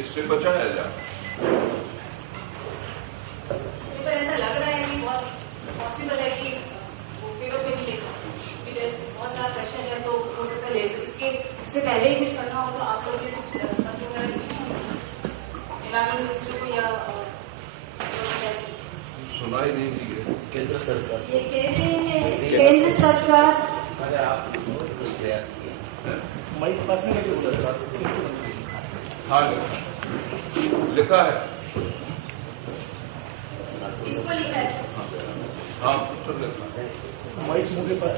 इससे बचाया जाए। पर ऐसा लग रहा है कि बहुत पॉसिबल है कि वो फेवर पे नहीं ले सकते, बहुत सारा प्रेशर है तो हो सकता ले, तो इससे पहले ही कुछ करना हो तो आप लोग भी कुछ एनवायरमेंट मिनिस्टर को या सुनाई नहीं दी है। केंद्र सरकार ये कहते हैं केंद्र सरकार अगर आप प्रयास किए हाँ लिखा है। इसको लिखा है। हाँ पत्र लिखा है।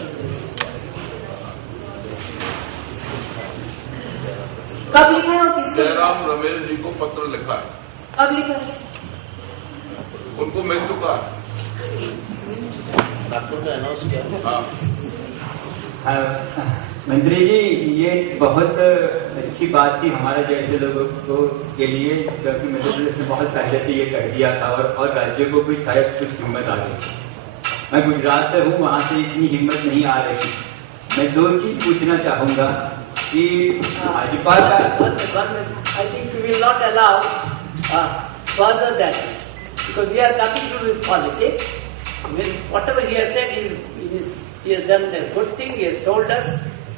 कब लिखा है और किसको? जयराम रमेश जी को पत्र लिखा है। कब लिखा है? उनको मिल चुका है। नागपुर में अनाउंस किया। हाँ मंत्री जी, ये बहुत अच्छी बात थी हमारे जैसे लोगों को के लिए, क्योंकि मध्य प्रदेश ने बहुत पहले से ये कर दिया था और राज्यों को भी शायद कुछ हिम्मत आ गई। मैं गुजरात से हूँ, वहाँ से इतनी हिम्मत नहीं आ रही। मैं दो चीज पूछना चाहूंगा कि भाजपा का I think we will not allow further than this, because we are nothing to do with politics. I mean, whatever he has said, he has done a good thing. He has told us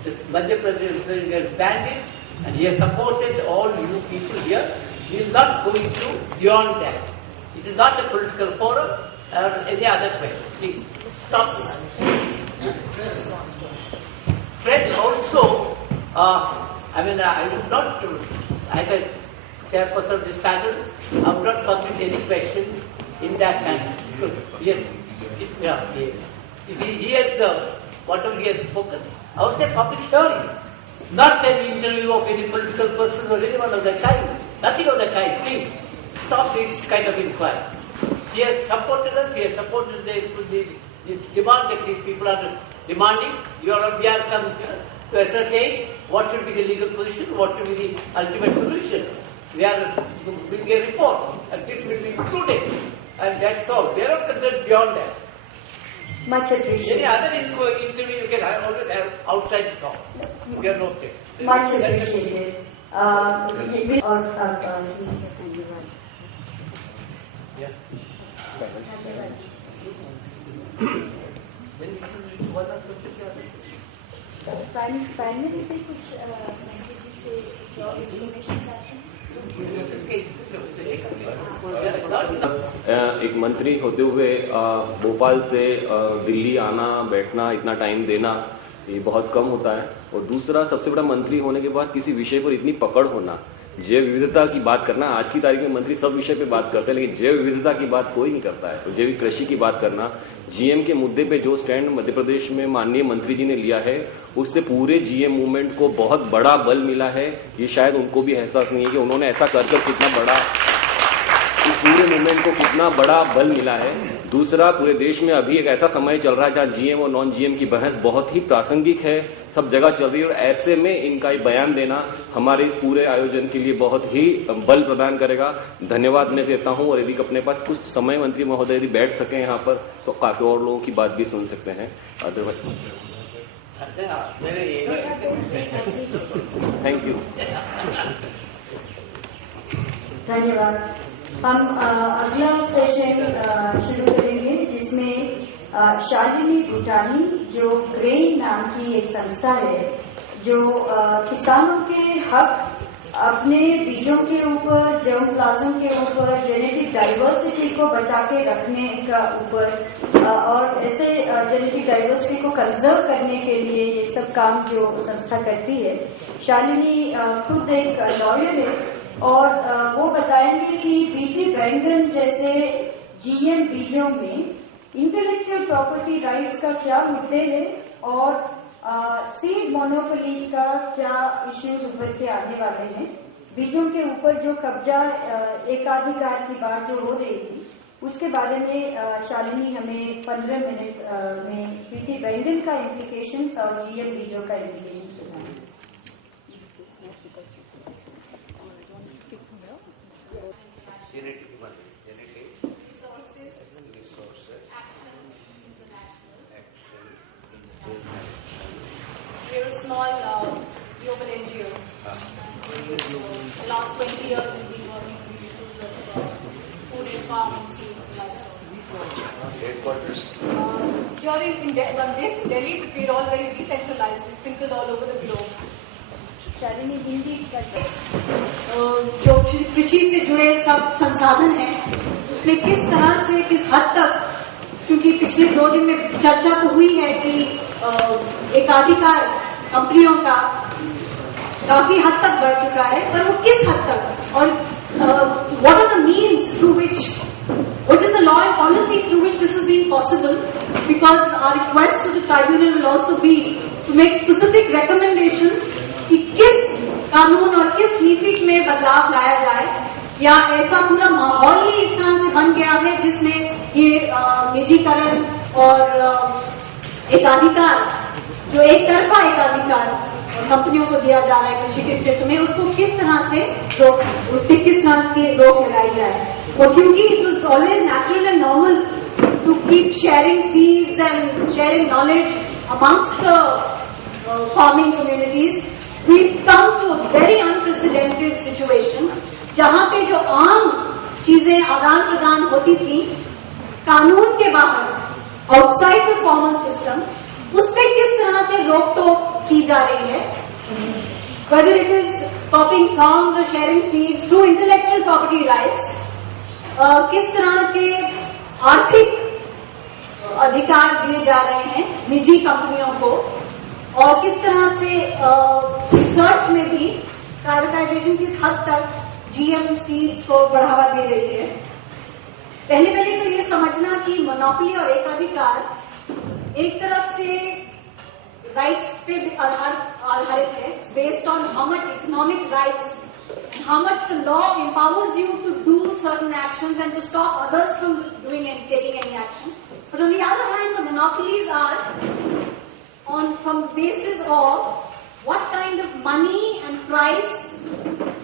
this Madhya Pradesh has banned it, and he has supported all you people here. We will not go into beyond that. It is not a political forum or any other question. Please stop this. Press also. I mean, I would not, as a chairperson of this panel, I would not permit any question in that manner. Because if he has, whatever he has spoken, I would say public hearing, not an interview of any political person or anyone of that kind. Nothing of that kind. Please stop this kind of inquiry. He has supported us, he has supported the demand that these people are demanding. We are come here to ascertain what should be the legal position, what should be the ultimate solution. We are bringing a report, and this will be included, and that's all. We are not concerned beyond that. much Any appreciated. other interview you can always have outside the talk. We are not there. Much appreciated. Yeah. Finally से कुछ से job information चाहते हैं। एक मंत्री होते हुए भोपाल से दिल्ली आना बैठना इतना टाइम देना ये बहुत कम होता है। और दूसरा, सबसे बड़ा मंत्री होने के बाद किसी विषय पर इतनी पकड़ होना, जैव विविधता की बात करना। आज की तारीख में मंत्री सब विषय पे बात करते हैं, लेकिन जैव विविधता की बात कोई नहीं करता है। तो जैविक कृषि की बात करना, जीएम के मुद्दे पे जो स्टैंड मध्य प्रदेश में माननीय मंत्री जी ने लिया है, उससे पूरे जीएम मूवमेंट को बहुत बड़ा बल मिला है। ये शायद उनको भी एहसास नहीं है कि उन्होंने ऐसा कर कितना बड़ा, इस पूरे मूवमेंट को कितना बड़ा बल मिला है। दूसरा, पूरे देश में अभी एक ऐसा समय चल रहा है जहां जीएम और नॉन जीएम की बहस बहुत ही प्रासंगिक है, सब जगह चल रही है। और ऐसे में इनका एक बयान देना हमारे इस पूरे आयोजन के लिए बहुत ही बल प्रदान करेगा। धन्यवाद मैं देता हूं। और यदि अपने पास कुछ समय मंत्री महोदय यदि बैठ सके यहाँ पर, तो काफी और लोगों की बात भी सुन सकते हैं। Thank you. धन्यवाद। हम अगला सेशन शुरू करेंगे, जिसमें शालिनी भूटानी, जो ग्रेन नाम की एक संस्था है, जो किसानों के हक, अपने बीजों के ऊपर, जर्मप्लाज्म के ऊपर, जेनेटिक डाइवर्सिटी को बचा के रखने का ऊपर और ऐसे जेनेटिक डाइवर्सिटी को कंजर्व करने के लिए ये सब काम जो संस्था करती है। शालिनी खुद एक लॉयर है और वो बताएंगे कि बीटी बैंगन जैसे जीएम बीजों में इंटेलेक्चुअल प्रॉपर्टी राइट्स का क्या मुद्दे हैं और सीड मोनोपोलीज का क्या इश्यूज उभर के आने वाले हैं। बीजों के ऊपर जो कब्जा एकाधिकार की बात जो हो रही थी, उसके बारे में शालिनी हमें 15 मिनट में बीटी बैंगन का इम्प्लीकेशंस और जीएम बीजों का इम्प्लीकेशंस बताएंगे। We're a small global NGO. The last 20 years we've been working on the issues of food and farm and seed livestock. Headquarters. I'm based in Delhi, but we're all very decentralized. We're sprinkled all over the globe. Shalini Hindi करते जो कृषि से जुड़े सब संसाधन हैं, उसमें किस तरह से किस हद तक, क्योंकि पिछले 2 दिन में चर्चा तो हुई है कि एकाधिकार कंपनियों का काफी हद तक बढ़ चुका है, पर वो किस हद तक और what are the means through which, what is the law and policy through which this has been possible, because our request to the tribunal will also be to make specific recommendations कि किस कानून और किस नीति में बदलाव लाया जाए, या ऐसा पूरा माहौल ही इस तरह से बन गया है जिसमें ये निजीकरण और एकाधिकार, जो एक तरफा एकाधिकार कंपनियों को दिया जा रहा है कृषि के क्षेत्र में, उसको किस तरह से उस पर किस तरह की रोक लगाई जाए। और क्योंकि it was always natural and normal to keep sharing seeds and sharing knowledge amongst the farming communities, we've come to a very unprecedented situation जहां पे जो आम चीजें आदान प्रदान होती थी कानून के बाहर, आउटसाइड द फॉर्मल सिस्टम, उस पे किस तरह से रोक टोक की जा रही है, whether it is copying songs or sharing seeds through intellectual property rights, किस तरह के आर्थिक अधिकार दिए जा रहे हैं निजी कंपनियों को, और किस तरह से रिसर्च में भी प्राइवेटाइजेशन किस हद तक जीएम सीड्स को बढ़ावा दे रही है। पहले तो ये समझना कि मोनोपोली और एकाधिकार एक तरफ से राइट्स पे आधारित है, based on how much economic rights, how much the law empowers you to do certain actions and to stop others from doing and taking any action. But on the other hand, the monopolies are from basis of what kind of money and price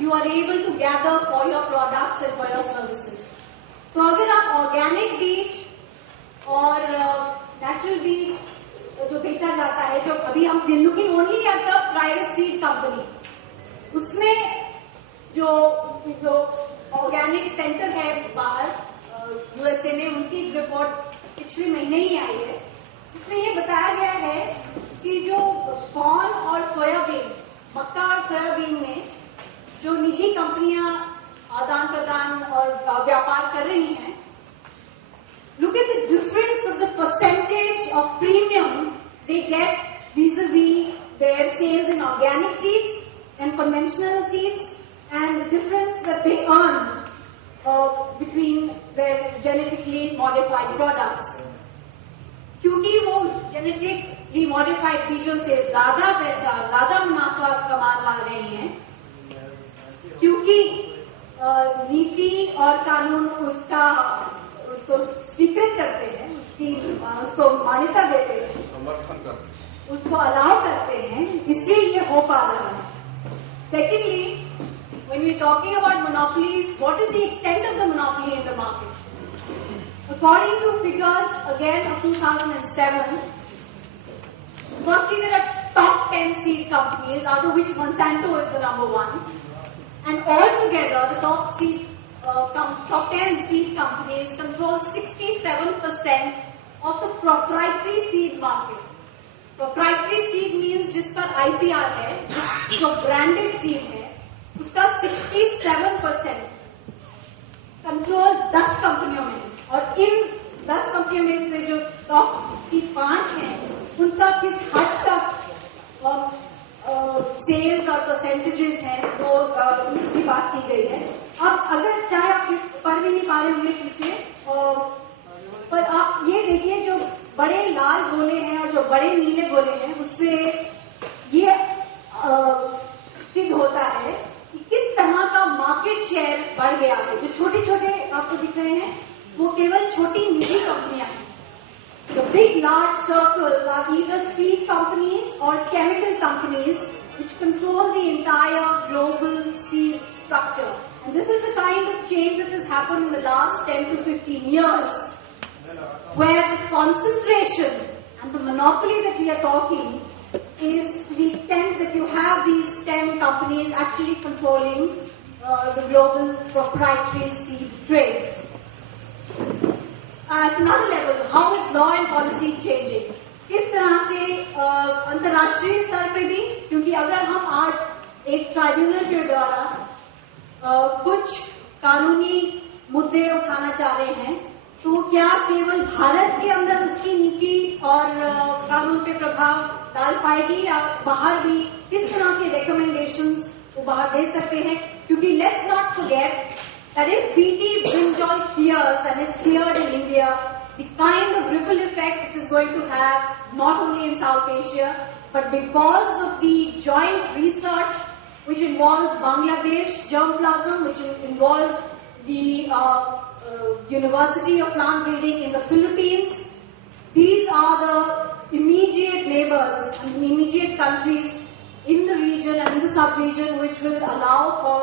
you are able to gather for your products and for your services. तो अगर आप organic बीज और natural बीज जो बेचा जाता है, जो अभी हम looking only at the private seed company, उसमें जो ऑर्गेनिक सेंटर है बाहर यूएसए में, उनकी रिपोर्ट पिछले महीने ही आई है, जिसमें ये बताया गया है कि जो कॉर्न और सोयाबीन, मक्का और सोयाबीन में जो निजी कंपनियां आदान प्रदान और व्यापार कर रही हैं, look at the difference of the percentage of premium they get vis-a-vis their sales in organic seeds and conventional seeds, and the difference that they earn between their genetically modified products. क्योंकि वो genetically modified बीजों से ज्यादा पैसा, ज्यादा मुनाफा कमा रही हैं, क्योंकि नीति और कानून उसको स्वीकृत करते हैं, उसको मान्यता देते हैं, समर्थन करते हैं, उसको अलाउ करते हैं, इसलिए ये हो पा रहा है. Secondly, when we're talking about monopolies, what is the extent of the monopoly in the market? According to figures again of 2007, firstly there are top 10 seed companies, out of which Monsanto is the number one, and altogether the top 10 seed companies control 67% of the proprietary seed market. Proprietary seed means जिस पर IPR है, जो branded seed है, उसका 67% control 10 कंपनियों में, और इन 10 कंपनियों में से जो टॉप की 5 हैं, उनका किस हद तक सेल्स और परसेंटेजेस हैं, वो उसकी बात की गई है. अब अगर चाहे आप पढ़ भी नहीं पा रहे होंगे पीछे, पर आप ये देखिए जो बड़े लाल गोले हैं और जो बड़े नीले गोले हैं, उससे ये सिद्ध होता है कि किस तरह का मार्केट शेयर बढ़ गया है. जो छोटे छोटे आपको दिख रहे हैं, वो केवल छोटी निजी कंपनियां हैं. The big large circles are either seed companies or chemical companies which control the entire global seed structure. And this is the kind of change that has happened in the last 10 to 15 years, where the concentration and the monopoly that we are talking is the extent that you have these 10 companies actually controlling the global proprietary seed trade. At another level, how is law and policy changing? किस तरह से अंतर्राष्ट्रीय स्तर पे भी, क्योंकि अगर हम आज एक ट्राइब्यूनल के द्वारा कुछ कानूनी मुद्दे उठाना चाह रहे हैं, तो क्या केवल भारत के अंदर उसकी नीति और कानून पे प्रभाव डाल पाएगी या बाहर भी किस तरह के रिकमेंडेशंस वो बाहर दे सकते हैं? क्योंकि let's not forget that if BT brinjal clears and is cleared in India, the kind of ripple effect it is going to have not only in South Asia, but because of the joint research which involves Bangladesh germplasm, which involves the University of Plant Breeding in the Philippines, these are the immediate neighbors and immediate countries in the region and in the sub-region which will allow for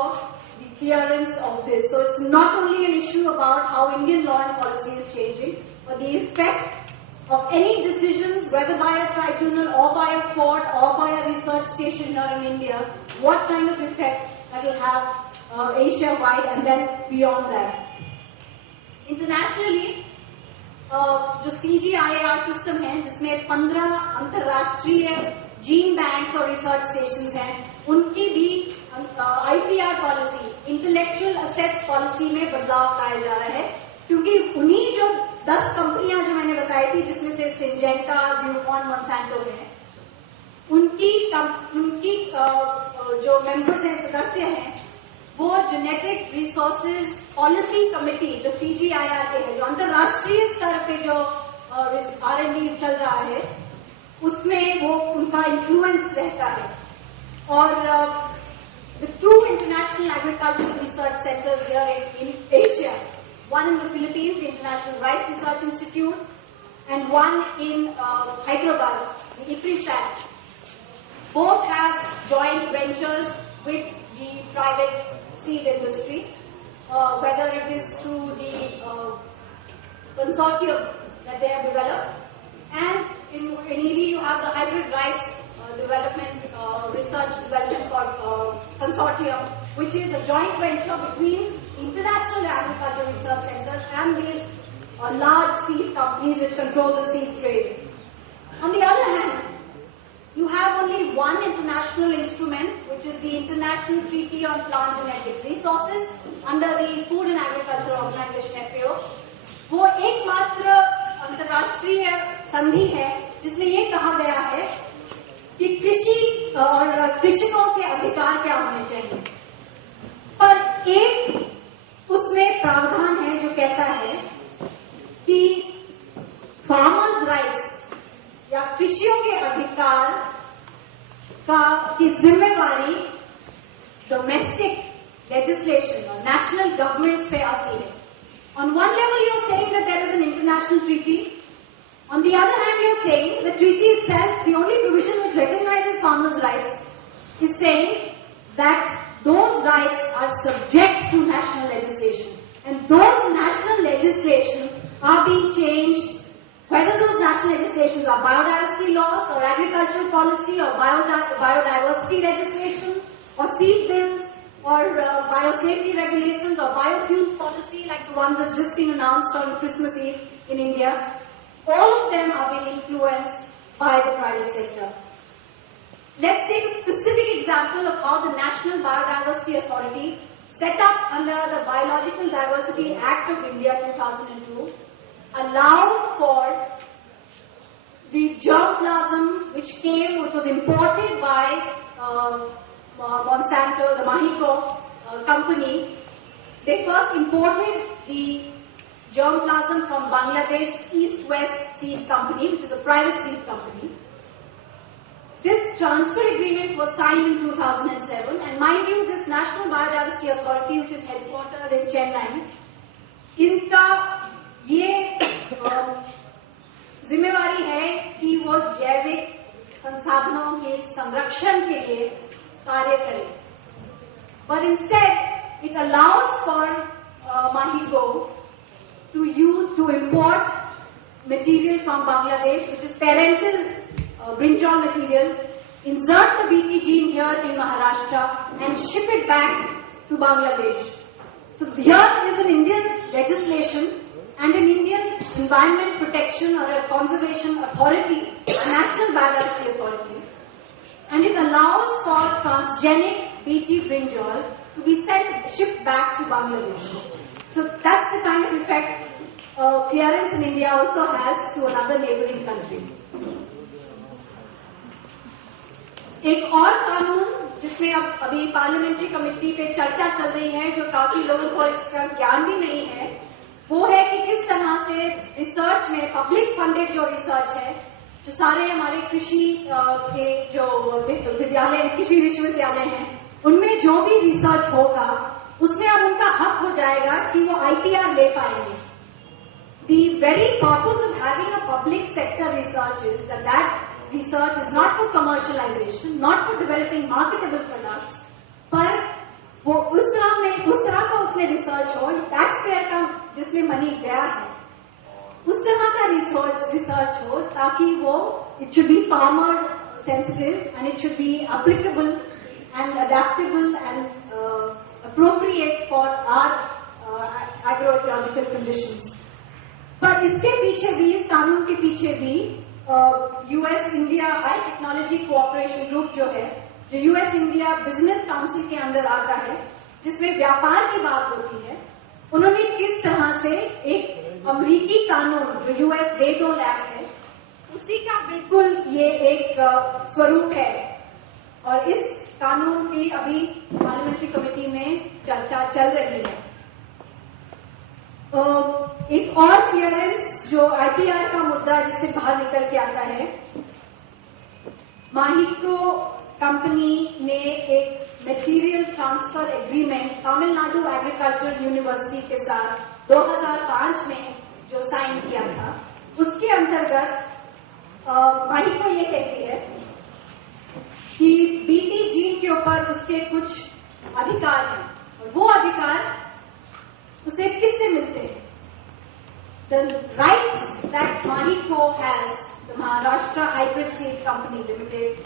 clearance of this. So it's not only an issue about how Indian law and policy is changing, but the effect of any decisions, whether by a tribunal or by a court or by a research station here in India, what kind of effect that will have Asia-wide and then beyond that. Internationally, जो CGIAR system है, जिसमें 15 अंतर्राष्ट्रीय gene banks और research stations हैं, उनकी भी IPR policy, intellectual assets policy में बदलाव लाया जा रहा है, क्योंकि उन्हीं जो 10 कंपनियां जो मैंने बताई थी, जिसमें से सिंजेंटा, ड्यूपॉन्ट, मोंसांटो हैं, उनकी जो मेंबर्स हैं, सदस्य हैं, वो जेनेटिक रिसोर्सेज पॉलिसी कमेटी जो CGIAR के है, जो अंतर्राष्ट्रीय स्तर पे जो R&D चल रहा है, उसमें वो उनका इन्फ्लुएंस रहता है. और the 2 international agricultural research centers here in Asia, one in the Philippines, the International Rice Research Institute, and one in Hyderabad, the IFRI-SAT, both have joint ventures with the private seed industry, whether it is through the consortium that they have developed, and in ERI you have the hybrid rice development research development consortium, which is a joint venture between international agricultural research centers and these large seed companies which control the seed trade. On the other hand, you have only one international instrument, which is the International Treaty on Plant Genetic Resources under the Food and Agriculture Organization FAO. वो एकमात्र अंतर्राष्ट्रीय संधि है जिसमें ये कहा गया है कि कृषि और कृषकों के अधिकार क्या होने चाहिए, पर एक उसमें प्रावधान है जो कहता है कि फार्मर्स राइट्स या कृषियों के अधिकार की जिम्मेवारी डोमेस्टिक लेजिस्लेशन और नेशनल गवर्नमेंट्स पे आती है. On one level, you're saying that there is an international treaty. On the other hand, you're saying the treaty itself, the only provision which recognizes farmers' rights, is saying that those rights are subject to national legislation. And those national legislation are being changed, whether those national legislations are biodiversity laws or agricultural policy or biodiversity legislation or seed bills or biosafety regulations or biofuels policy like the ones that's just been announced on Christmas Eve in India. All of them are being influenced by the private sector. Let's take a specific example of how the National Biodiversity Authority, set up under the Biological Diversity Act of India 2002, allowed for the germplasm which was imported by Monsanto, the Mahiko company. They first imported the germplasm from Bangladesh East West Seed Company, which is a private seed company. This transfer agreement was signed in 2007, and mind you, this National Biodiversity Authority, which is headquartered in Chennai, इनका ये जिम्मेवारी है कि वो जैविक संसाधनों के संरक्षण के लिए कार्य करें. But instead, it allows for Mahiko to import material from Bangladesh, which is parental brinjal material, insert the BT gene here in Maharashtra and ship it back to Bangladesh. So here is an Indian legislation and an Indian Environment Protection or a Conservation Authority, a National Biodiversity Authority, and it allows for transgenic BT brinjal to be shipped back to Bangladesh. So that's the kind of effect clearance in India also has to another neighboring country. एक और कानून जिसमें अब अभी parliamentary committee पे चर्चा चल रही है, जो काफी लोगों को इसका ज्ञान भी नहीं है, वो है कि किस तरह से रिसर्च में पब्लिक फंडेड जो रिसर्च है, जो सारे हमारे कृषि के जो विद्यालय, कृषि विश्वविद्यालय हैं, उनमें जो भी रिसर्च होगा उसमें अब उनका हक हो जाएगा कि वो IPR ले पाएंगे. The very purpose of having a public sector research is that research is not for commercialization, not for developing marketable products, पर वो उस तरह का उसमें रिसर्च हो, टैक्स पेयर का जिसमें मनी गया है, उस तरह का रिसर्च हो ताकि वो it should be farmer sensitive and it should be applicable and adaptable and appropriate for our agroecological conditions. पर इसके पीछे भी, इस कानून के पीछे भी US India high technology cooperation group जो है, जो US इंडिया बिजनेस काउंसिल के अंदर आता है, जिसमें व्यापार की बात होती है, उन्होंने किस तरह से एक अमेरिकी कानून जो US बेडोल एक्ट है, उसी का बिल्कुल ये एक स्वरूप है. और इस कानून की अभी पार्लियामेंट्री कमेटी में चर्चा चल रही है. एक और क्लियरेंस जो IPR का मुद्दा जिससे बाहर निकल के आता है, माहिको कंपनी ने एक material transfer agreement Tamil Nadu agriculture university के साथ 2005 में जो साइन किया था, उसके अंतर्गत माहिको ये कहती है कि BT जीन के ऊपर उसके कुछ अधिकार हैं, और वो अधिकार उसे किससे मिलते हैं? The rights that Mahiko has, the Maharashtra Hybrid Seed Company Limited,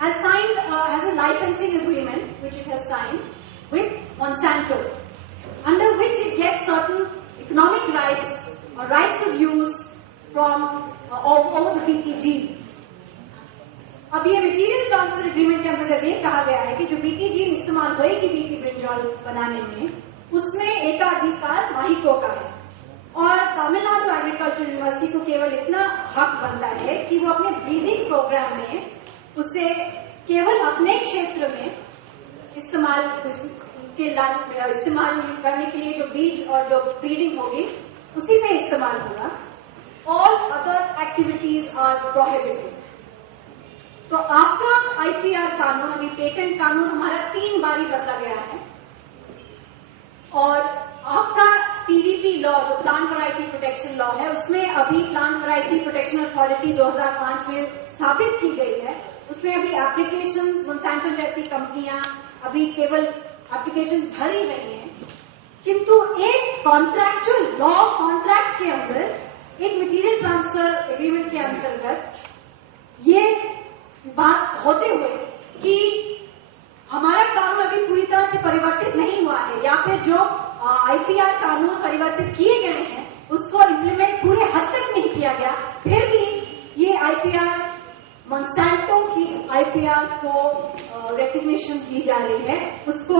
has a licensing agreement which it has signed with Monsanto, under which it gets certain economic rights or rights of use from over the BT gene. अब ये material transfer agreement के अंतर्गत ये कहा गया है कि जो BT जीन इस्तेमाल होगी BT ब्रिंजल बनाने में, उसमें एकाधिकार माहिको का है, और तमिलनाडु एग्रीकल्चर यूनिवर्सिटी को केवल इतना हक बनता है कि वो अपने ब्रीडिंग प्रोग्राम में उसे केवल अपने क्षेत्र में इस्तेमाल करने के लिए जो बीज और जो ब्रीडिंग होगी उसी में इस्तेमाल होगा. All other activities are prohibited. तो आपका IPR कानून, अभी पेटेंट कानून हमारा 3 बारी बदला गया है, और आपका PVP लॉ जो प्लांट वैरायटी प्रोटेक्शन लॉ है, उसमें अभी प्लांट वैरायटी प्रोटेक्शन अथॉरिटी 2005 में स्थापित की गई है. उसमें अभी एप्लीकेशंस, मोंसांटो जैसी कंपनियां अभी केवल एप्लीकेशंस भर ही रही हैं, किंतु एक कॉन्ट्रैक्चुअल लॉ कॉन्ट्रैक्ट के अंदर, एक मटीरियल ट्रांसफर एग्रीमेंट के अंतर्गत ये बात होते हुए कि हमारा कानून अभी पूरी तरह से परिवर्तित नहीं हुआ है, या फिर जो IPR कानून परिवर्तित किए गए हैं उसको इम्प्लीमेंट पूरे हद तक नहीं किया गया, फिर भी ये IPR मोंसांटो की IPR को रिकग्निशन दी जा रही है, उसको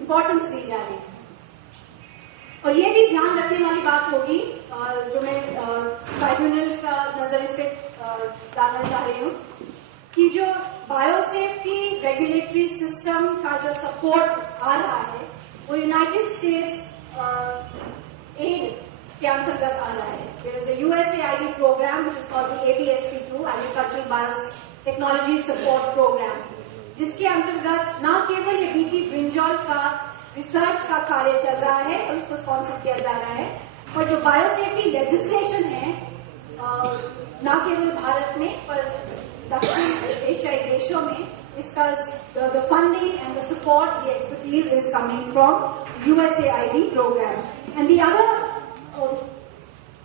इम्पोर्टेंस दी जा रही है. और ये भी ध्यान रखने वाली बात होगी, जो मैं ट्राइब्यूनल का नजर इस पे डालना चाह रही हूँ, कि जो बायोसेफ्टी रेगुलेटरी सिस्टम का जो सपोर्ट आ रहा है वो यूनाइटेड स्टेट्स एड के अंतर्गत आ रहा है. There is a USAID programme which is called the ABSP2 agricultural biotechnology support programme, जिसके अंतर्गत न केवल ये BT ब्रिंजल का रिसर्च का कार्य चल रहा है और उसको स्पॉन्सर किया जा रहा है, और जो बायोसेफ्टी लेजिस्लेशन है न केवल भारत में पर दक्षिण एशियाई देशों में, इसका the funding and the support, the expertise is coming from USAID program. And the other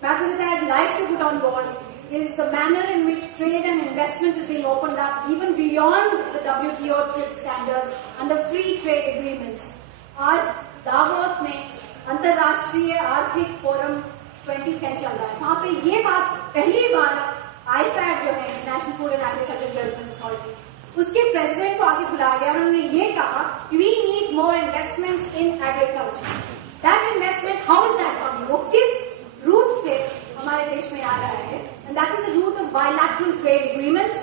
matter that I would like to put on board is the manner in which trade and investment is being opened up even beyond the WTO trade standards under free trade agreements. आज Davos में अंतर्राष्ट्रीय आर्थिक forum 2010 चल रहा है. वहाँ पे ये बात पहली बार IFAD जो है national food and agriculture development authority, उसके प्रेसिडेंट को आगे बुलाया गया और उन्होंने ये कहा कि we need more investments in agriculture. That investment how is that coming? वो किस रूट से हमारे देश में आ रहा है? And that is the route of bilateral trade agreements.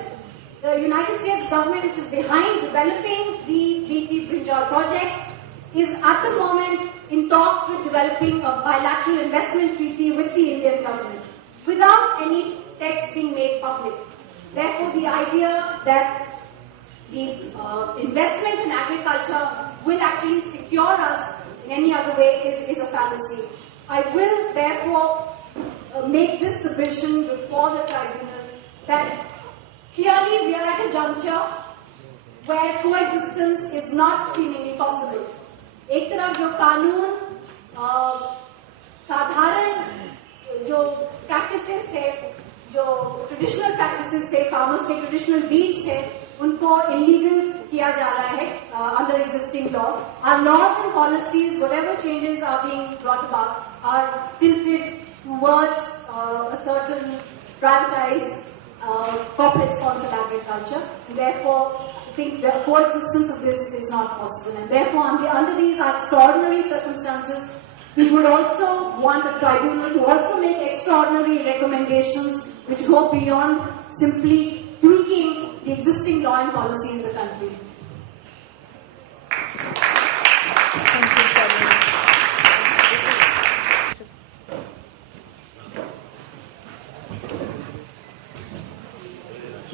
The United States government, which is behind developing the BT Brinjal project, is at the moment in talks with developing a bilateral investment treaty with the Indian government without any text being made public. Therefore, the idea that the investment in agriculture will actually secure us in any other way is a fallacy. I will therefore make this submission before the tribunal that clearly we are at a juncture where coexistence is not seemingly possible. एक तरफ जो कानून साधारण जो practices थे, जो traditional practices थे, farmers के ट्रेडिशनल बीज थे, उनको इलीगल किया जा रहा है under existing law. Our laws and policies, whatever changes are being brought about, are tilted towards a certain privatized corporate sponsored agriculture. Therefore, I think the coexistence of this is not possible. And therefore, under these extraordinary circumstances, we would also want the tribunal to also make extraordinary recommendations which go beyond simply tweaking the existing law and policy in the country. Thank you, Shalini.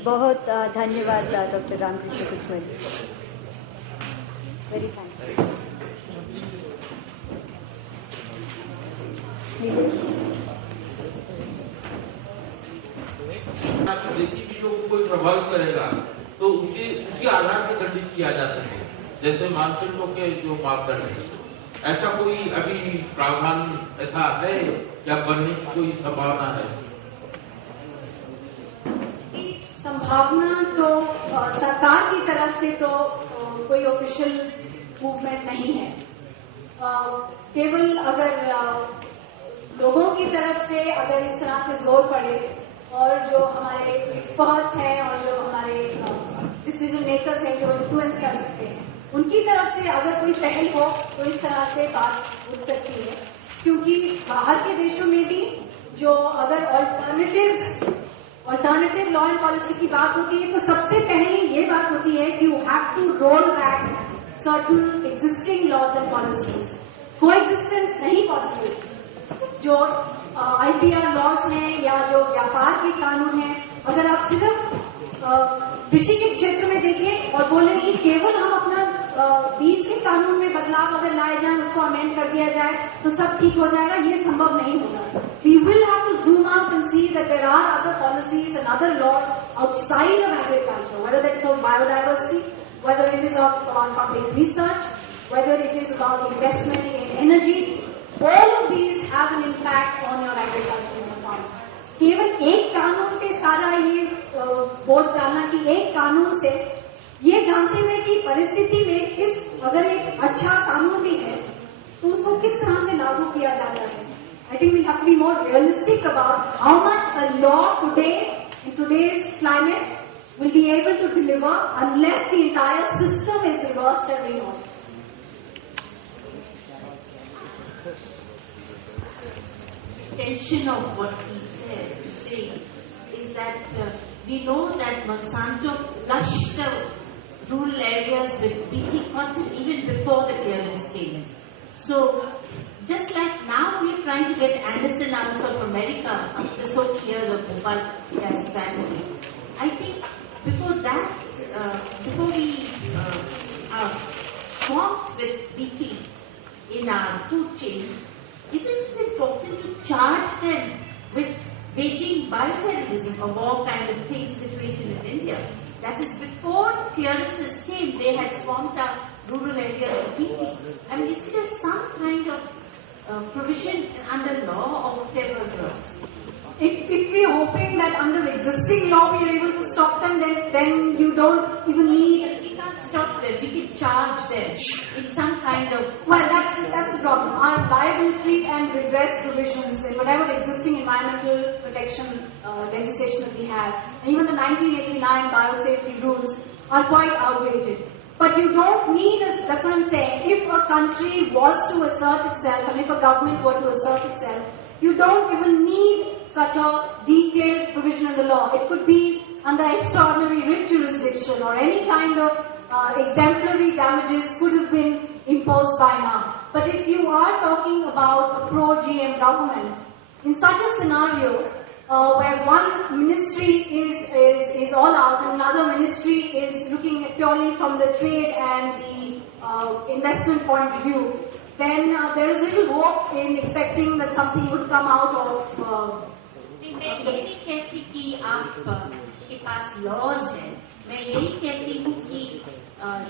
बहुत धन्यवाद doctor Ramakrishna Kusmal. Very fine. देशी बीजों को कोई प्रभावित करेगा तो उसी आधार पर दंडित किया जा सके, जैसे मानचिन्हों के जो मापदंड है. ऐसा कोई अभी प्रावधान ऐसा है या बनने की कोई संभावना है? संभावना तो सरकार की तरफ से तो कोई ऑफिशियल मूवमेंट नहीं है. केवल अगर लोगों की तरफ से अगर इस तरह से जोर पड़े और जो हमारे एक्सपर्ट्स हैं और जो हमारे डिसीजन मेकर्स हैं जो इन्फ्लुएंस कर सकते हैं, उनकी तरफ से अगर कोई पहल हो तो इस तरह से बात उठ सकती है. क्योंकि बाहर के देशों में भी जो अगर ऑल्टरनेटिव लॉ एंड पॉलिसी की बात होती है तो सबसे पहले ये बात होती है कि you have to roll back certain existing laws and policies. Coexistence नहीं पॉसिबल. जो IPR लॉज हैं या जो व्यापार के कानून हैं, अगर आप सिर्फ कृषि के क्षेत्र में देखें और बोले कि केवल हम अपना बीज के कानून में बदलाव अगर लाए जाए, उसको अमेंड कर दिया जाए तो सब ठीक हो जाएगा, ये संभव नहीं होगा. We will have to zoom out and see that there are other policies and other laws outside of agriculture, whether that's of biodiversity, whether it is about public research, whether it is about investment in energy. All of these have an impact on your agricultural economy. केवल एक कानून पे सारा ये बोझ डालना कि एक कानून से, ये जानते हुए कि परिस्थिति में अगर एक अच्छा कानून भी है तो उसको किस तरह से लागू किया जाता है. I think we have to be more realistic about how much a law today, in today's climate, will be able to deliver unless the entire system is reversed and reordered. Extension of what he said, saying is that we know that Monsanto flushed the rural areas with BT cotton even before the clearance came. So, just like now we are trying to get Anderson out of America after so years of Bhopal gas factory. I think before that, before we are swamped with BT in our food chain, isn't it important to charge them with waging bioterrorism or war kind of thing situation in India? That is, before clearances came, they had swamped our rural areas with BT. I mean, is there some kind of provision under law or whatever else? if we are hoping that under existing law we are able to stop them, then you don't even need. We can't stop them. We can charge them in some kind of. Well, that's the problem. Our liability and redress provisions in whatever existing environmental protection legislation that we have, and even the 1989 biosafety rules are quite outdated. But you don't need that's what I'm saying. If a country was to assert itself, and if a government were to assert itself, you don't even need such a detailed provision in the law. It could be under extraordinary writ jurisdiction, or any kind of exemplary damages could have been imposed by now. But if you are talking about a pro-GM government, in such a scenario, where one ministry is all out and another ministry is looking at purely from the trade and the investment point of view, then there is little hope in expecting that something would come out of. मैं ये नहीं कहती कि आपके पास laws है, मैं यही कहती हूँ कि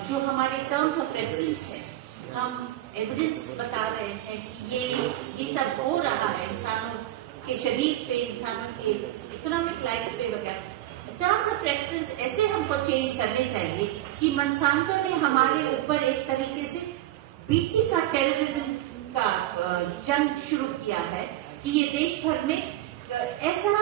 जो हमारे टर्म्स ऑफ रेफरेंस है, हम एविडेंस बता रहे हैं कि ये सब हो रहा है इंसानों के शरीर पे, इंसानों के इकोनॉमिक लाइफ पे वगैरह। टर्म्स ऑफ रेफरेंस ऐसे हमको चेंज करने चाहिए कि मंसांतो ने हमारे ऊपर एक तरीके से बीटी का टेररिज्म का जंग शुरू किया है कि ये देश भर में ऐसा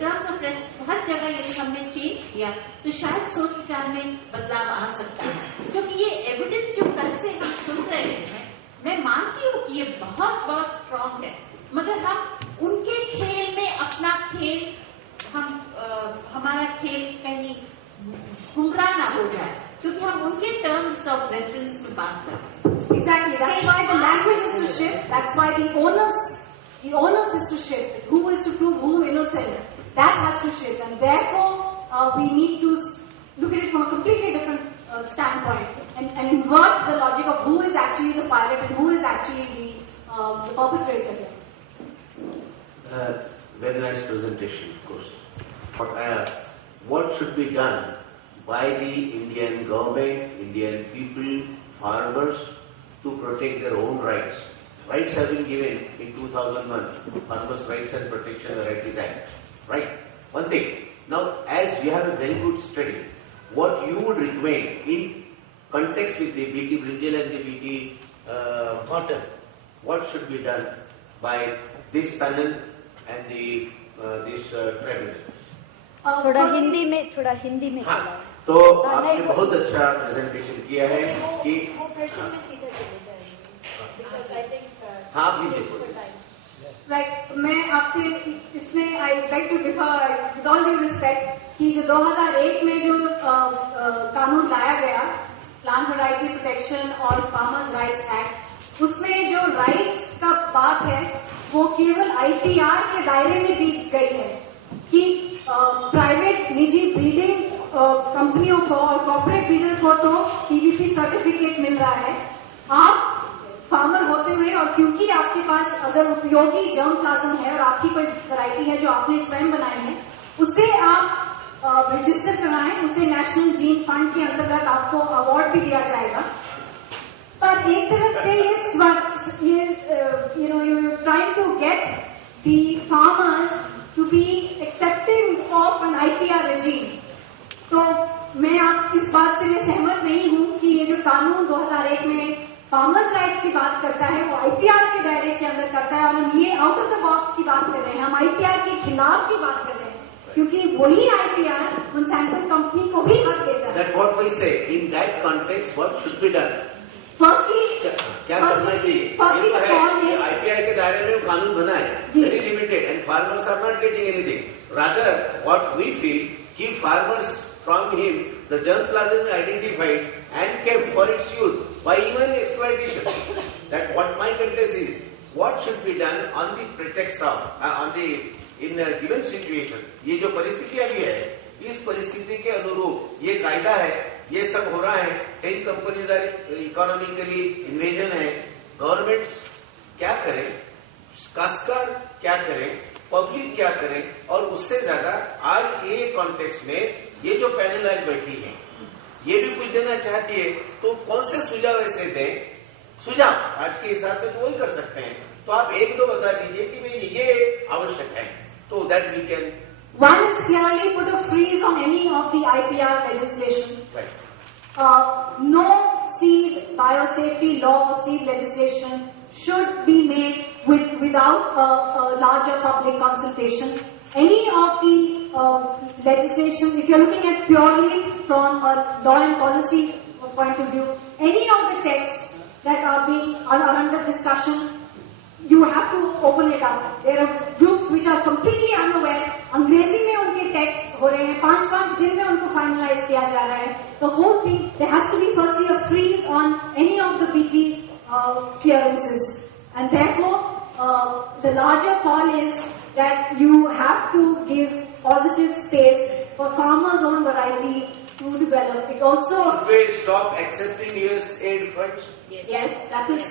टर्म्स ऑफ रेफरेंस हर जगह यदि हमने चेंज किया तो शायद सोच विचार में बदलाव आ सकता है। क्योंकि ये एविडेंस जो कल से हम सुन रहे हैं, मैं मानती हूँ कि ये बहुत बहुत स्ट्रांग है, मगर हम उनके खेल में अपना खेल हमारा खेल कहीं गुमराह ना हो जाए, क्योंकि हम उनके टर्म्स ऑफ रेफरेंस में बात करते हैं। Exactly. That's why the language is to shift. That's why the onus is to shift. Who is to prove whom innocent? That has to shift, and therefore we need to look at it from a completely different standpoint and invert the logic of who is actually the pirate and who is actually the perpetrator here. Very nice presentation, of course. But I ask, what should be done by the Indian government, Indian people, farmers to protect their own rights? Rights have been given in 2001, Farmers' Rights and Protection Varieties Act. Right? One thing. Now, as you have a very good study, what you would recommend in context with the BT brinjal and the BT cotton, what should be done by this panel and this tribunal? थोड़ा हिंदी में हाँ, तो आपने बहुत अच्छा presentation किया है कि वो प्रश्न में सीधा चले जाएंगे, because I think हाँ प्लीज। Right, मैं आपसे इसमें I beg to differ with all due respect कि जो 2001 में जो कानून लाया गया, प्लांट वैरायटी प्रोटेक्शन और फार्मर्स राइट्स एक्ट, उसमें जो राइट्स का बात है वो केवल IPR के दायरे में दी गई है कि प्राइवेट निजी ब्रीडिंग कंपनियों को और कॉर्पोरेट ब्रीडर को तो PVC सर्टिफिकेट मिल रहा है। आप फार्मर होते हुए, और क्योंकि आपके पास अगर उपयोगी जर्म प्लाज्म है और आपकी कोई वैरायटी है जो आपने स्वयं बनाई है, उसे आप रजिस्टर कराएं, उसे नेशनल जीन फंड के अंतर्गत आपको अवार्ड भी दिया जाएगा। पर एक तरफ से ये you trying to get the farmers to be accepting of an IPR regime. तो मैं आप इस बात से मैं सहमत नहीं हूँ कि ये जो कानून 2001 में फार्मर्स राइट्स की बात करता है वो IPR के दायरे के अंदर करता है, और हम ये आउट ऑफ द बॉक्स की बात कर रहे हैं, हम IPR के खिलाफ की बात कर रहे हैं, क्योंकि वही IPR मोंसांतो कंपनी को भी हक देता है। That what we say in that context, what should be done? क्या करना चाहिए? IPR के दायरे में कानून बना है, very limited, and farmers are not getting anything. Rather, what we feel, कि farmers from him the germplasm is identified and kept for its use by even exploitation. That what my contest is. What should be done on the pretext of in a given situation? ये जो परिस्थिति अभी है, इस परिस्थिति के अनुरूप ये कायदा है, ये सब हो रहा है, 10 कंपनीज इकोनॉमिकली इन्वेजन है, गवर्नमेंट्स क्या करें, काश्तकार क्या करें, पब्लिक क्या करें, और उससे ज्यादा आज ये कॉन्टेक्स्ट में ये जो पैनल आज बैठी है, ये भी कुछ देना चाहती है, तो कौन से सुझाव ऐसे दें? सुझाव आज के हिसाब में तो वही कर सकते हैं, तो आप एक दो बता दीजिए कि भाई ये आवश्यक है, so that we can. One is clearly put a freeze on any of the IPR legislation. Right. No seed biosafety law or seed legislation should be made without a larger public consultation. Any of the legislation, if you're looking at purely from a law and policy point of view, any of the texts that are under discussion, you have to open it up. There are groups which are completely unaware. अंग्रेजी में उनके text हो रहे हैं, 5-5 दिन में उनको finalise किया जा रहा है. The whole thing, there has to be firstly a freeze on any of the BT clearances, and therefore the larger call is that you have to give positive space for farmers' own variety to develop. It also. Should we stop accepting US aid funds? Yes, that is.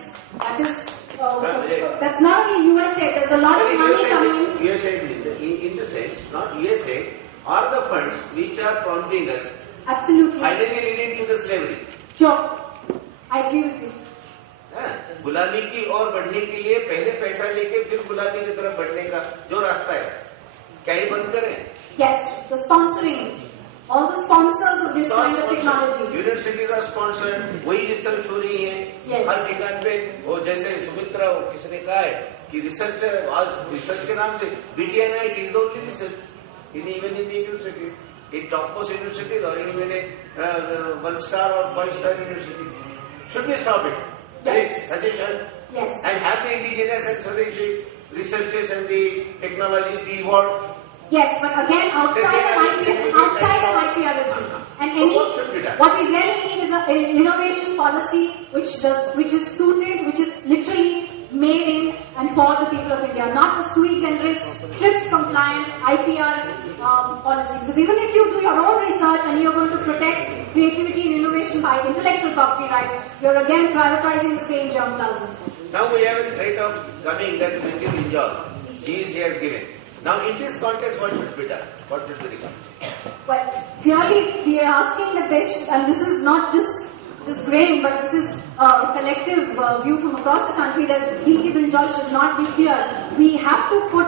That's not only USA. There's a lot of money coming in. USA in the sense, not USA, are the funds which are prompting us. Absolutely. Finally leading to the slavery. Sure, I agree with you. गुलामी की ओर बढ़ने के लिए पहले पैसा लेके फिर गुलामी की तरफ बढ़ने का जो रास्ता है, क्या ये बंद करें? Yes, the sponsoring. All the sponsors of this kind of technology. Universities are sponsored. वही रिसर्च हो रही है. Yes. हर ठिकान पे वो जैसे सुमित्रा किसने कहा है कि रिसर्च आज रिसर्च के नाम से BTNIT is only research. Even in the universities, in topmost universities or even in 1-star or 5-star universities, should we stop it? Yes. Suggestion. Yes. And have the indigenous and Swadeshi researchers and the technology be evolved. Yes, but again, outside an IPR regime. And what we really need is an innovation policy which is suited, which is literally made in and for the people of India, not a sui generis, TRIPS compliant IPR policy. Because even if you do your own research and you're going to protect creativity and innovation by intellectual property rights, you're again privatizing the same germplasm. Now we have a threat of coming that Mr. Linjal, GEC has given. Now in this context, what should be done? What should be done? Well, clearly we are asking that they should, and this is not just grain, but this is a collective view from across the country that BT brinjal should not be cleared. We have to put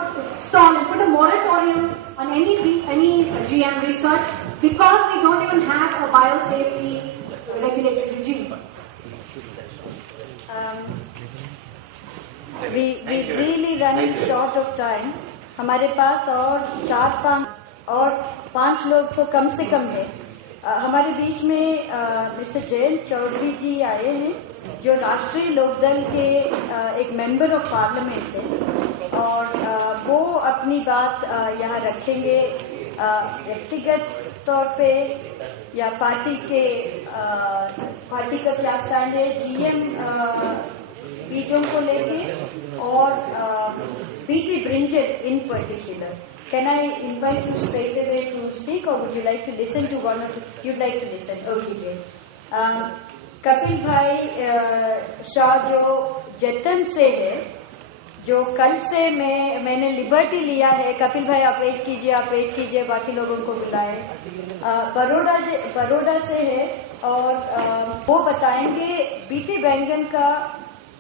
a moratorium on any GM research because we don't even have a biosafety regulated regime. We really running short of time. हमारे पास और 4-5 लोग तो कम से कम है. हमारे बीच में mister Jayant Chaudhary जी आए हैं जो राष्ट्रीय लोकदल के एक मेंबर ऑफ पार्लियामेंट हैं और वो अपनी बात यहाँ रखेंगे व्यक्तिगत तौर पे या पार्टी का क्या स्टैंड है जीएम बीजों को लेके और BT brinjal in particular. Can I invite you straight away to speak, or would you like to listen to one of? You'd like to listen? Okay, great. Kapil भाई शाह जो जतन से है, जो कल से मैंने लिबर्टी लिया है. कपिल भाई आप वेट कीजिए, बाकी लोगों को बुलाए. बड़ौदा से है और वो बताएंगे BT बैंगन का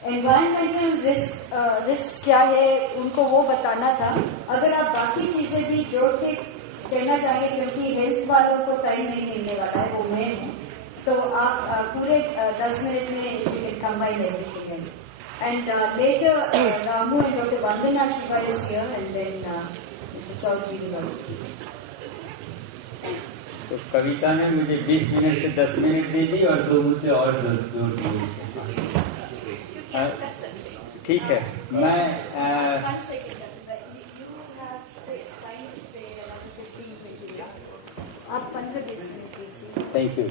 एनवायरमेंटल रिस्क क्या है, उनको वो बताना था. अगर आप बाकी चीजें भी जोड़ के कहना चाहेंगे क्योंकि हेल्थ वालों को टाइम नहीं मिलने वाला है, वो मैं हूँ, तो आप पूरे 10 मिनट में combine everything. And later Ramu and doctor Vandana Shiva is here and then mister Chaudhary will speak. तो कविता ने मुझे 20 मिनट से 10 मिनट दे दी और 2 मुद्दे और जोड़ दिए. ठीक है, मैं आप 15-20 मिनट कीजिए. Thank you.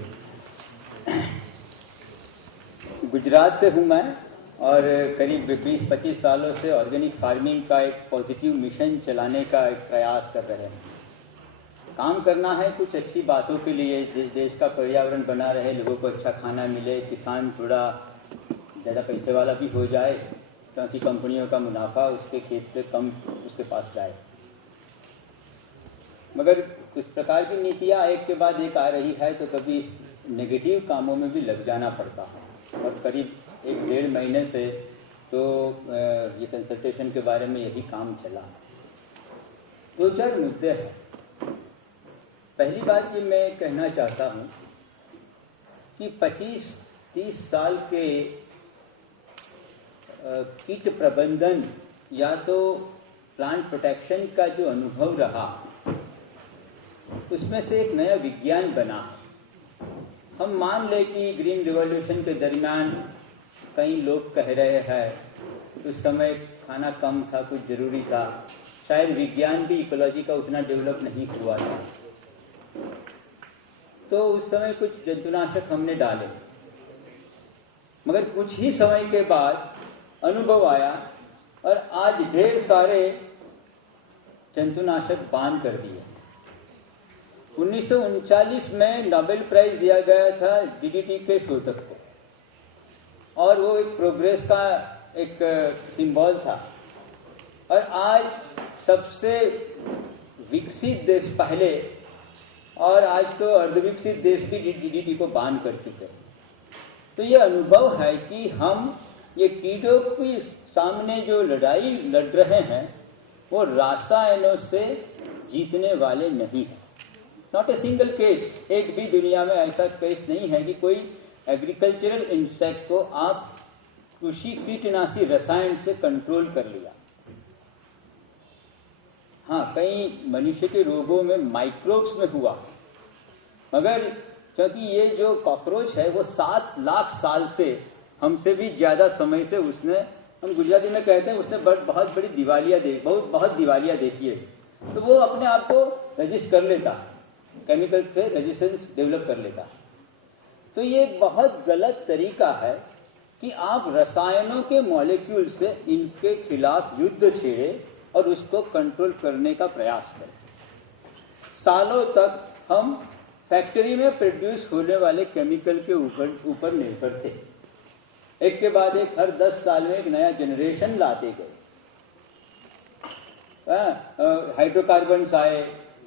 गुजरात से हूँ मैं और करीब 20-25 सालों से ऑर्गेनिक फार्मिंग का एक पॉजिटिव मिशन चलाने का एक प्रयास कर रहे हैं. काम करना है कुछ अच्छी बातों के लिए, जिस देश का पर्यावरण बना रहे, लोगों को अच्छा खाना मिले, किसान थोड़ा ज़्यादा पैसे वाला भी हो जाए ताकि कंपनियों का मुनाफा उसके खेत से कम उसके पास जाए. मगर इस प्रकार की नीतियाँ एक के बाद एक आ रही है तो कभी इस नेगेटिव कामों में भी लग जाना पड़ता है. और करीब 1-1.5 महीने से तो ये कंसल्टेशन के बारे में यही काम चला. दो चार मुद्दे हैं। पहली बात ये मैं कहना चाहता हूं कि 25-30 साल के कीट प्रबंधन या तो प्लांट प्रोटेक्शन का जो अनुभव रहा, उसमें से एक नया विज्ञान बना। हम मान ले कि ग्रीन रिवॉल्यूशन के दरमियान कई लोग कह रहे हैं उस समय खाना कम था, कुछ जरूरी था, शायद विज्ञान भी इकोलॉजी का उतना डेवलप नहीं हुआ था, तो उस समय कुछ जंतुनाशक हमने डाले। मगर कुछ ही समय के बाद अनुभव आया और आज ढेर सारे जंतुनाशक बैन कर दिए। 1939 में नोबेल प्राइज दिया गया था डीडीटी के शोधक को, और वो एक प्रोग्रेस का एक सिंबल था। और आज सबसे विकसित देश पहले और आज तो अर्धविकसित देश भी डीडीटी को बैन कर चुके हैं। तो ये अनुभव है कि हम ये कीटों के सामने जो लड़ाई लड़ रहे हैं वो रासायनों से जीतने वाले नहीं है। नॉट ए सिंगल केस, एक भी दुनिया में ऐसा केस नहीं है कि कोई एग्रीकल्चरल इंसेक्ट को आप कृषि कीटनाशी रसायन से कंट्रोल कर लिया। हाँ, कई मनुष्य के रोगों में माइक्रोब्स में हुआ, मगर क्योंकि ये जो कॉकरोच है वो 7 लाख साल से, हमसे भी ज्यादा समय से उसने, हम गुजराती में कहते हैं, उसने बहुत बड़ी दिवालिया बहुत दिवालिया देखी है, तो वो अपने आप को रजिस्ट कर लेता, केमिकल से रेजिस्टेंस डेवलप कर लेता। तो ये एक बहुत गलत तरीका है कि आप रसायनों के मॉलिक्यूल से इनके खिलाफ युद्ध छेड़े और उसको कंट्रोल करने का प्रयास करें। सालों तक हम फैक्ट्री में प्रोड्यूस होने वाले केमिकल के ऊपर निर्भर थे। एक के बाद एक हर 10 साल में एक नया जनरेशन लाते गए। हाइड्रोकार्बन्स आए,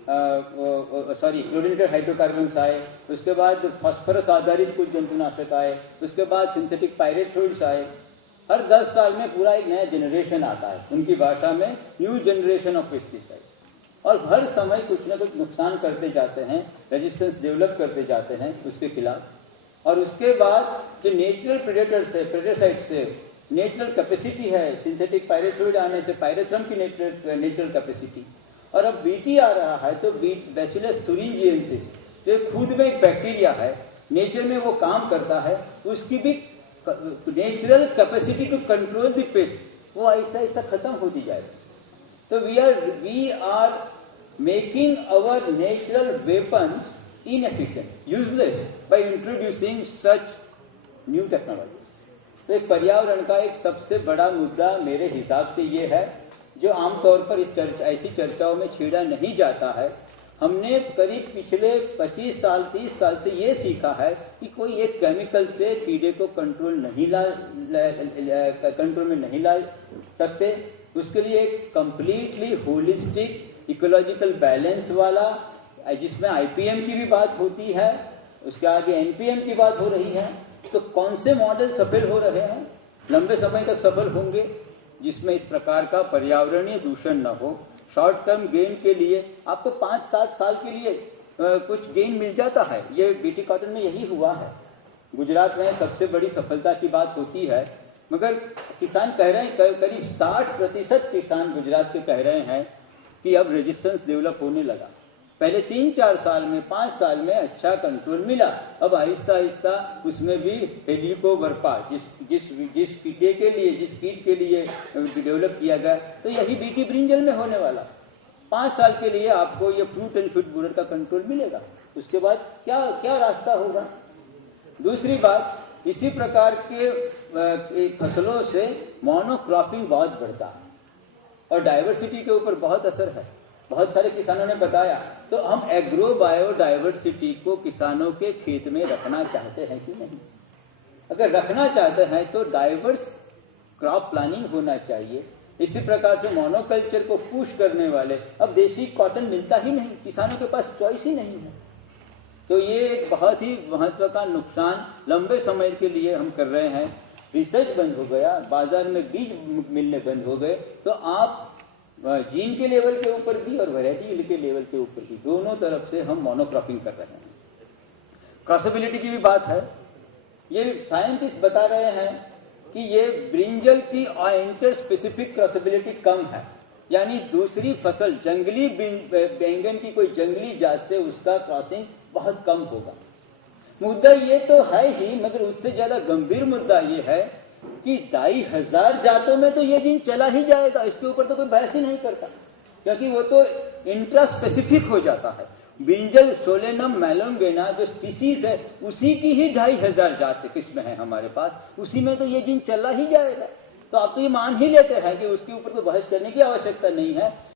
क्लोरीनेटेड हाइड्रोकार्बन्स आए, उसके बाद फास्फोरस आधारित कुछ जंतुनाशक आए, उसके बाद सिंथेटिक पायरेथ्रोइड्स आए। हर 10 साल में पूरा एक नया जनरेशन आता है, उनकी भाषा में न्यू जनरेशन ऑफ पेस्टिसाइड, और हर समय कुछ न कुछ नुकसान करते जाते हैं, रेजिस्टेंस डेवलप करते जाते हैं उसके खिलाफ। और उसके बाद जो नेचुरल प्रेडेटर से, प्रेडेसाइड से नेचुरल कैपेसिटी है, सिंथेटिक पायरेथ्रोइड आने से पायरेथ्रम की नेचुरल कैपेसिटी, और अब बीटी आ रहा है तो बैसिलस thuringiensis जो खुद में एक बैक्टीरिया है, नेचर में वो काम करता है, उसकी भी natural capacity to control the pest वो आहिस्ता आहिस्ता खत्म होती जाएगी। तो we are making our natural weapons inefficient, useless by introducing such new technologies. तो एक पर्यावरण का एक सबसे बड़ा मुद्दा मेरे हिसाब से ये है, जो आमतौर पर इस ऐसी चर्चाओं में छेड़ा नहीं जाता है। हमने करीब पिछले 25 साल 30 साल से ये सीखा है कि कोई एक केमिकल से कीड़े को कंट्रोल में नहीं ला सकते। उसके लिए एक कंप्लीटली होलिस्टिक इकोलॉजिकल बैलेंस वाला, जिसमें आईपीएम की भी बात होती है, उसके आगे एनपीएम की बात हो रही है। तो कौन से मॉडल सफल हो रहे हैं, लंबे समय तक सफल होंगे, जिसमें इस प्रकार का पर्यावरणीय दूषण न हो। शॉर्ट टर्म गेन के लिए आपको 5-7 साल के लिए कुछ गेन मिल जाता है। ये बीटी कॉटन में यही हुआ है। गुजरात में सबसे बड़ी सफलता की बात होती है, मगर किसान कह रहे हैं, करीब 60% किसान गुजरात के कह रहे हैं कि अब रेजिस्टेंस डेवलप होने लगा। पहले 3-4 साल में 5 साल में अच्छा कंट्रोल मिला, अब आहिस्ता आहिस्ता उसमें भी हेलिकोवर्पा जिस कीटे के लिए, जिस कीट के लिए डेवलप किया गया, तो यही बीटी ब्रिंजल में होने वाला। 5 साल के लिए आपको ये फ्रूट एंड फूड बोरर का कंट्रोल मिलेगा, उसके बाद क्या रास्ता होगा। दूसरी बात, इसी प्रकार के फसलों से मोनोक्रॉपिंग बहुत बढ़ता है और डाइवर्सिटी के ऊपर बहुत असर है। बहुत सारे किसानों ने बताया, तो हम एग्रो बायोडाइवर्सिटी को किसानों के खेत में रखना चाहते हैं कि नहीं। अगर रखना चाहते हैं तो डाइवर्स क्रॉप प्लानिंग होना चाहिए। इसी प्रकार से मोनोकल्चर को पुश करने वाले, अब देशी कॉटन मिलता ही नहीं, किसानों के पास चॉइस ही नहीं है। तो ये एक बहुत ही महत्व का नुकसान लंबे समय के लिए हम कर रहे हैं। रिसर्च बंद हो गया, बाजार में बीज मिलने बंद हो गए, तो आप जीन के लेवल के ऊपर भी और वैरायटी के लेवल के ऊपर भी, दोनों तरफ से हम मोनोक्रॉपिंग कर रहे हैं। क्रॉसेबिलिटी की भी बात है। ये साइंटिस्ट बता रहे हैं कि ये ब्रिंजल की इंटर स्पेसिफिक क्रॉसेबिलिटी कम है, यानी दूसरी फसल जंगली बैंगन की कोई जंगली जात से उसका क्रॉसिंग बहुत कम होगा। मुद्दा ये तो है ही, मगर उससे ज्यादा गंभीर मुद्दा ये है कि 2,500 जातों में तो ये जीन चला ही जाएगा, इसके ऊपर तो कोई बहस ही नहीं करता, क्योंकि वो तो इंट्रा स्पेसिफिक हो जाता है। ब्रिंजल सोलेनम मैलोंगेना जो स्पीसीज है उसी की ही 2,500 जात किस्में हैं हमारे पास, उसी में तो ये जीन चला ही जाएगा। तो आप तो ये मान ही लेते हैं कि उसके ऊपर तो बहस करने की आवश्यकता नहीं है।